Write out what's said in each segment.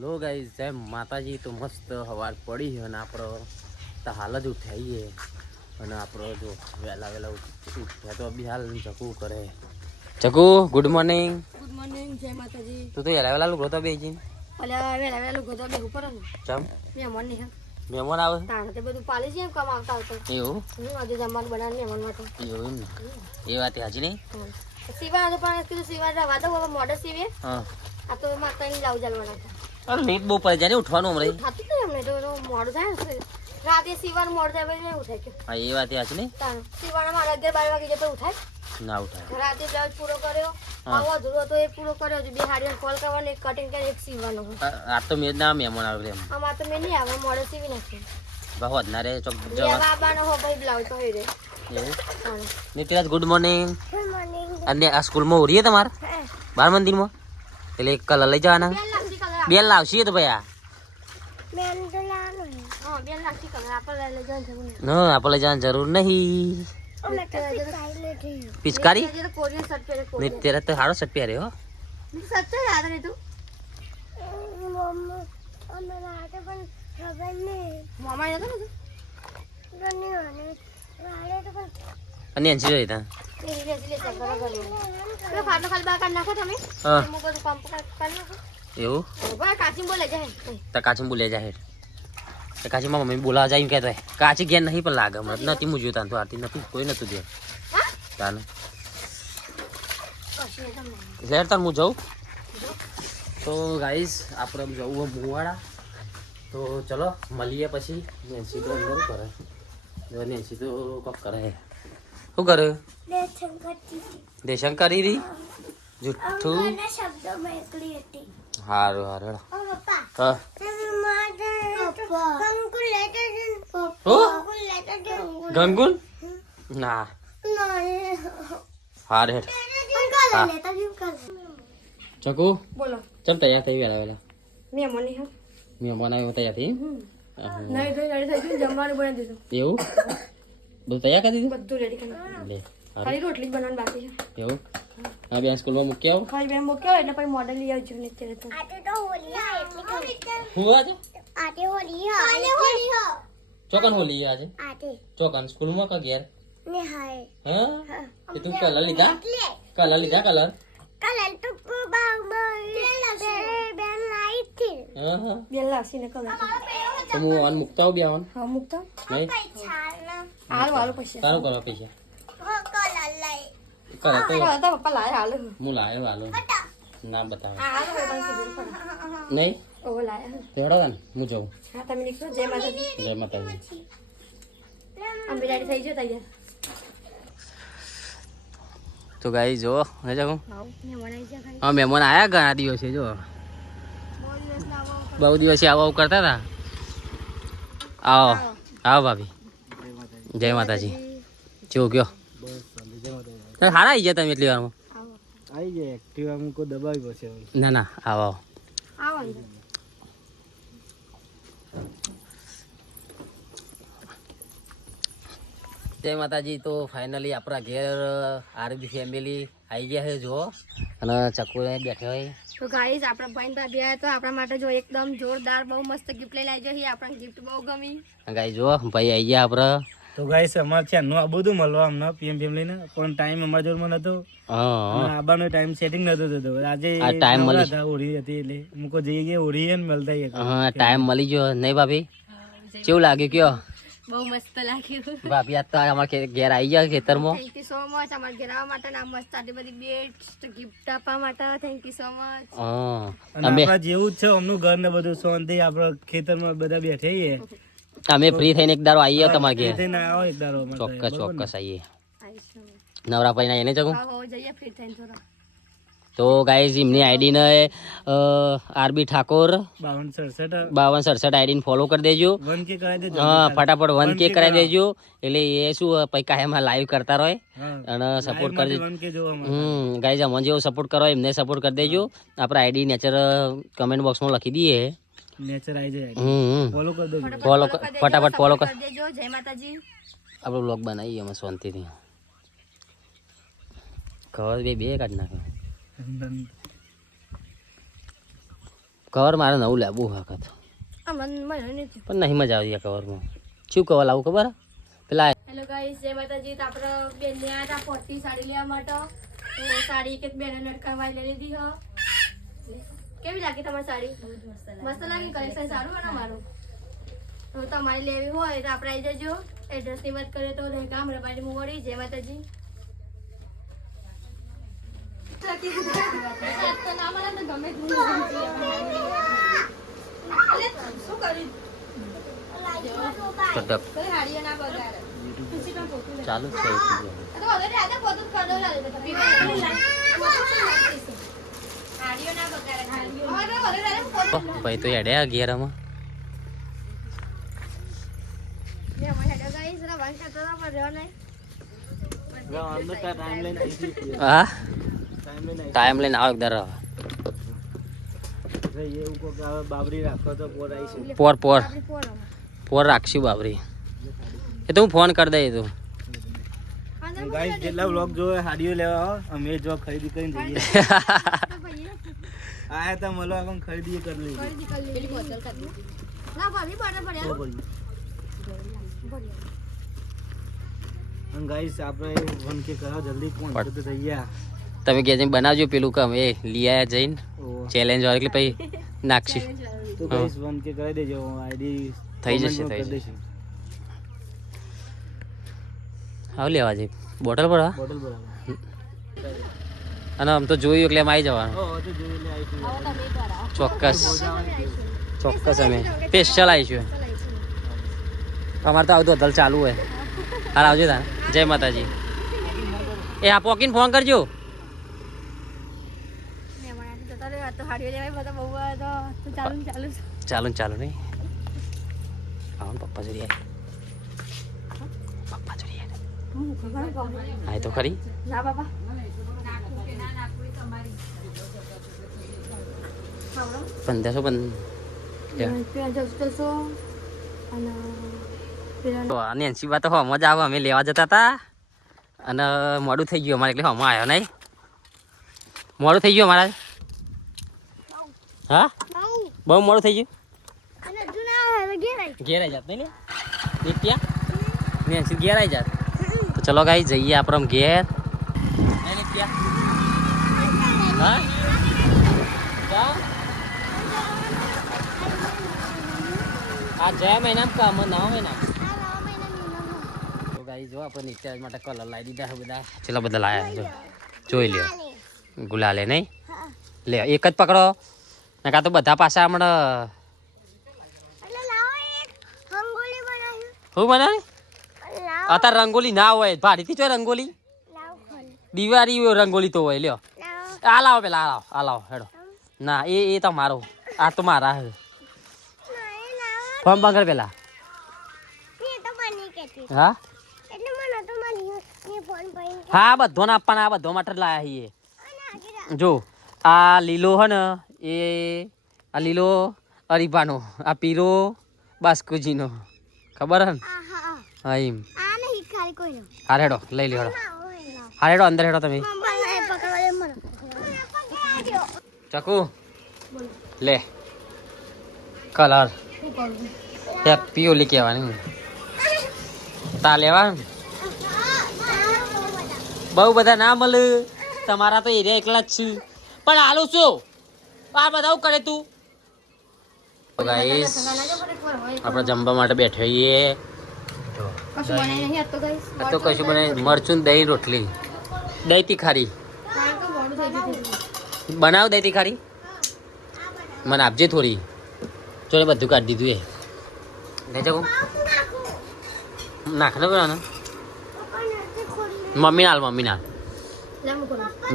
લો guys જય માતાજી. તો મસ્ત હવાર પડી અને આપણો તો હાલ જ ઉઠાઈએ અને આપણો જો વહેલા વહેલા ઉઠ્યા તો બી હાલ ચકુ કરે. ચકુ ગુડ મોર્નિંગ. ગુડ મોર્નિંગ, જય માતાજી. તું તો વહેલા વહેલા લુગડો તો બેસી અલ્યા વેલા વેલા ગોદો બે ઉપર ને ચમ મહેમાન ની મહેમાન આવે તાણ તે બધું પાલી છે કામ આવતા આવતા એવું આજે જમવાનું બનાવીને મહેમાન માટે એવું ને એ વાત હાજી નહીં. સિવા તો પણ કીધું સિવા રવા દો હવે મોડે સીવે. હા આ તો માતા ની લાવ જાલવાના અરે લેટ બહુ પડી જાય ને ઉઠવાનું હમણાં. થતું નહીં અમને તો મોડું થાય ને રાતે સિવાનું મોડું થાય પછી નહીં ઉઠાય કે હા એ વાત હાજી નહીં. તાણ સિવાના મારા 11-12 વાગે જતો ઉઠાય ના ઉઠાય. રાતે બ્લાઉઝ પૂરો કર્યો આવો અધૂરો તો એ પૂરો કર્યો છે બે હાડીઓ કોલ કરવાનો એક કટિંગ કરીને એક સીવાનો આ તો મેં ના મહેમાન આવે એમ આમાં તો મેં નહીં આવે મોડે સીવી નાખી બહુ ના રે ચોક લેવા આવવાનો હો ભાઈ બ્લાઉઝ તો હોય રે એવું તાણ Nitiraj good morning. Good morning અને આ સ્કૂલમાં ઉરીએ તમારે બાર મંદિરમાં એટલે એક કલર લઈ જવાના બેન લાવશી તો ભાઈ આ ના આપણે લઈ જવાની જરૂર નહીં. પિચકારી ત્યારે તો સારો શર્ટ પહેર્યો હો. અને એનસી રહી તા હા એવું તો કાચી બોલે જાય તો કાચી માં મમ્મી બોલાવા જાય એમ કહેતો હોય કાચી ઘેર નહીં પણ લાગે હમણાં નથી મૂજ્યું તાન તો આરતી નથી કોઈ નતું દે તાને લેર તાર હું જાઉં તો ગાઈસ આપણે જવું મુવાડા તો ચલો મળીએ પછી. નેન્સી તો અંદર કરે જો નેન્સી તો કોક કરે શું કરે દેશંકર કરી રહી જુઠ્ઠું હારું હારું હા ગંગુન ના હાર હેઠ ચકુ બોલો ચમ તૈયાર થઈ વેલા વેલા મહેમાન ની મહેમાન આવ્યો તૈયાર થઈ નહીં તો રેડી થઈ ગયું જમવાનું બનાવી દીધું એવું બધું તૈયાર કરી દીધું બધું રેડી કરી લે ખાલી રોટલી જ બનાવવાની બાકી છે એવું હા બેન સ્કૂલમાં મૂકી આવો ખાલી બેન મૂક્યો એટલે પછી મોડલ લઈ આવજો ને અત્યારે તો હું આજે ચોકન હોલી આજે ચોકન સ્કૂલમાં કા ઘેર હા એ તું કલર લીધા કલર હા હા બેન લાવશી ને કલર તો હું ઓન મૂકતા આવું બે ઓન હા મૂકતો નહીં હાલ વાળું પછી તારું કરવા પૈસા કલર તો તો પપ્પા લાય હાલ હું લાયો હાલો ના બતાવે હાલ હવે પણ કીધું પડે નહીં ઓ લાય તેવડો ને હું જાઉં. હા તમે નીકળો જય માતાજી. જય માતાજી. અમે રેડી થઈ ગયો તૈયાર તો ગાઈ જો હે જાઉં હા મહેમાન આવી ગયા ખાલી હા મહેમાન આયા ઘણા દિવસે જો બહુ દિવસે આવો કરતા હતા. આવો આવો ભાભી જય માતાજી. કેવું કયો હારા આવી ગયા તમે એટલી વારમાં આવી જાય એક્ટિવા મૂકો દબાવી પડશે. ના ના આવો આવો આવો અંદર જય માતાજી. તો ફાઇનલી આપણા ઘેર આરબી ફેમિલી આવી ગયા છે જો અને ચકુ બેઠા હોય. તો ગાઈસ આપણા ભાઈ તો બે તો આપણા માટે જો એકદમ જોરદાર બહુ મસ્ત ગિફ્ટ લઈ લાવજો છે. આપણને ગિફ્ટ બહુ ગમી. ગાઈ જો ભાઈ આવી ગયા આપડે. તો ગાઈસ અમારે છે આ બધું મળવા અમને પીએમ ફેમિલીને પણ ટાઈમ અમારા જોડમાં નતો. આબાનો ટાઈમ સેટિંગ નતો થતો. આજે ટાઈમ મળી હોળી હતી એટલે મૂકો જઈએ કે હોળી ને મળતા હા ટાઈમ મળી ગયો નહીં ભાભી કેવું લાગ્યું કયો બહુ મસ્ત લાગ્યું ભાભી આજ તો અમારા ઘેર આવી ગયા ખેતરમાં. થેન્ક યુ સો મચ અમારા ઘેર આવવા માટે આ મસ્ત આટલી બધી બેસ્ટ ગિફ્ટ આપવા માટે થેન્ક યુ સો મચ. આપણા જેવું જ છે અમનું ઘર ને બધું શાંતિ આપણા ખેતરમાં બધા બેઠે અમે ફ્રી થઈને એક દારો આવીએ તમારા ઘેર. ચોક્કસ ચોક્કસ આવીએ નવરા પૈના એને જગું જઈએ ફ્રી થઈને થોડા. તો ગાઈઝ એમની આઈડી ને આરબી ઠાકોર 5267 આઈડી ફોલો કરી દેજો. હા ફટાફટ 1K કરાવી દેજો એટલે એ શું પૈકા એમાં લાઈવ કરતા રહે અને સપોર્ટ કરી દેજો. ગાઈઝ અમને જેવો સપોર્ટ કરો એમને સપોર્ટ કરી દેજો. આપણે આઈડી નેચર કમેન્ટ બોક્સમાં લખી દઈએ. ફટાફટ ફોલો કર દેજો. જય માતાજી. આપણો વ્લોગ બનાવીએ અમે શાંતિથી. ખબર બે કાઢ નાખ્યો કવર મારે નવું લેવું વખત આ મને નથી. પણ નહીં મજા આવી કવરમાં. શું કવર લાવું ખબર પેલા હેલો ગાઈસ, જય માતાજી. તો આપણે બેન ને આયા હતા 40 સાડી લેવા માટે. તો સાડી એક બેને નડકાવા લઈ લીધી હ. કેવી લાગી તમારી સાડી? મસ્ત લાગી. કલેક્શન સારું છે ને મારું. તો તમારે લેવી હોય તો આપણે આવી જજો. એડ્રેસ ની વાત કરીએ તો ગામ રબારી મુવાડી. જય માતાજી. ચાલુ છે ભાઈ તો હેડે ઘેરમાં હા ટાઈમ લઈને આવો એકદર બાબરી રાખો તો પોર આવીશું. પોર રાખશું બાબરી. એ તો હું ફોન કરી દઈ તું ગાઈસ જેટલા વ્લોગ જોવે હાડીઓ લેવા આવો, અમે જો ખરીદી કરીને જઈએ. આયા તા મળવા પણ ખરીદી કરી લીધી. ગાઈસ આપણે ફોન કે કરો જલ્દી પહોંચો તો થઈ ગયા. તમે કે બનાવજો પેલું કામ એ લઈ આયા જઈને ચેલેન્જ વાળું એટલે પછી નાખશું. તો ગાઈસ ફોન કે કરી દેજો, આઈડી થઈ જશે આવ લેવા જઈ બોટલ પર. બોટલ બરાબર. અને આમ તો જોયું એટલે એમ આવી જવાનું. તો જોઈ લે આવીશું. ચોક્કસ અમે સ્પેશિયલ આવીશું. અમારે તો આવતું હોટલ ચાલુ હોય. હાલ આવજો તાર. જય માતાજી. એ આ પોકીને ફોન કરજો. ચાલુ નહીં આવો ને પપ્પા જોડી પપ્પા જોડી હા તો ખરી. ના બાપા 1500 નેન્સી બા તો હમણાં જ આવે. અમે લેવા જતા હતા અને મોડું થઈ ગયું અમારે એટલે હમણાં આવ્યો નહીં. મોડું થઈ ગયું અમારા. હા બહુ મોડું થઈ ગયું. ઘેરાઈ જાત નહીં નિત્યા નેન્સી ઘેરાઈ જાત. તો ચલો ગાઈ જઈએ આપણે ઘેર. હા આ જયા મહિના કામ નવા મહિના. તો ગાઈ જો આપણે નિત્યાજ માટે કલર લાવી દીધા બધા. ચલો બધા લાયા જોઈ લ્યો. ગુલાલે નહીં લે એક જ પકડો ને કાં તો બધા પાછા હમણાં શું બનાવે અત્યારે રંગોલી ના હોય ભાડીથી જો રંગોલી દિવાળી રંગોલી તો હોય લ્યો. આ લાવો પેલા આ લાવો હેડો. ના એ તો મારો આ તો મારા ફોર્મ બંગર પેલા. હા હા બધો ને આપવાના. આ બધો માટે લાયા છીએ. જો આ લીલો હે ને એ આ લીલો અરીબાનો, આ પીરો બાસ્કુજીનો ખબર હે ને. હા એમ હાર હેડો લઈ લ્યો હેડો. હાર હેડો અંદર હેડો તમે. ચકુ લે કલર હેપી ઓલી કહેવાની તા લેવા. બહુ બધા ના મળે તમારા તો એરિયા એકલા જ છું પણ હાલું શું આ બધા કરે તું. ગાઈસ આપણે જમવા માટે બેઠા છીએ. તો કશું બનાવી મરચું દહીં રોટલી દહીં તીખારી બનાવ. દહીં તીખારી મને આપજે થોડી. ચોરે બધું કાઢી દીધું એ લઈ જાઉં નાખ ને પેલા મમ્મી નાલ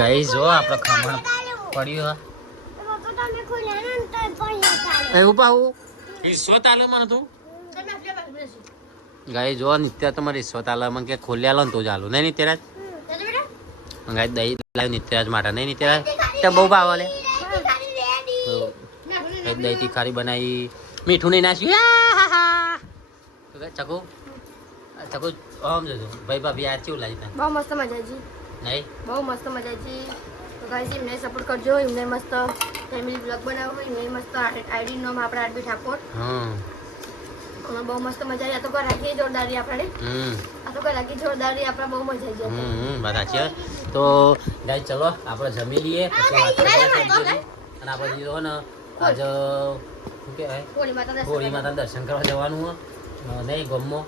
ગાઈસ જો આપણે ખમણ પડ્યું એવું પાવું રિશ્વત આલે મને તું. ગાઈ જો નિત્ય તમારે રિશ્વત આલે મને કે ખોલ્યા લો ને તો ચાલુ નહીં નિત્યરાજ. ગાઈ દહીં લાવ્યું નિત્યરાજ માટે નહીં નિત્યરાજ તો બહુ ભાવ લે. દહીં તીખારી બનાવી મીઠું નહીં નાખ્યું. ચકુ ચકુ આમ જજો ભાઈ ભાભી આ કેવું લાગી તને? બહુ મસ્ત મજા જી. નહીં બહુ મસ્ત મજા જી. તો ગાઈસ એમને સપોર્ટ કરજો. એમને મસ્ત ફેમિલી બ્લોગ બનાવવો હોય એમને મસ્ત આઈડી નામ આપણે આરબી ઠાકોર. બહુ મસ્ત મજા આવી. આ તો ઘર રાખી જોરદારી આપણે. આ તો ઘર રાખી જોરદારી આપણે બહુ મજા આવી જાય. વાત સાચી છે. તો ગાઈસ ચલો આપણે જમી લઈએ પછી વાત કરીએ. અને આપણે જીરો ને આજ શું કહેવાય હોળી માતા દર્શન કરવા જવાનું નહીં ગોમમાં.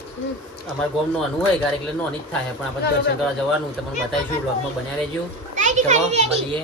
અમારા ગોમનું અનુ હોય ગાર એટલે નોની જ થાય પણ આપણે દર્શન કરવા જવાનું તમને બતાવીશું બ્લોગમાં બન્યા રહેજો. ચલો મળીએ.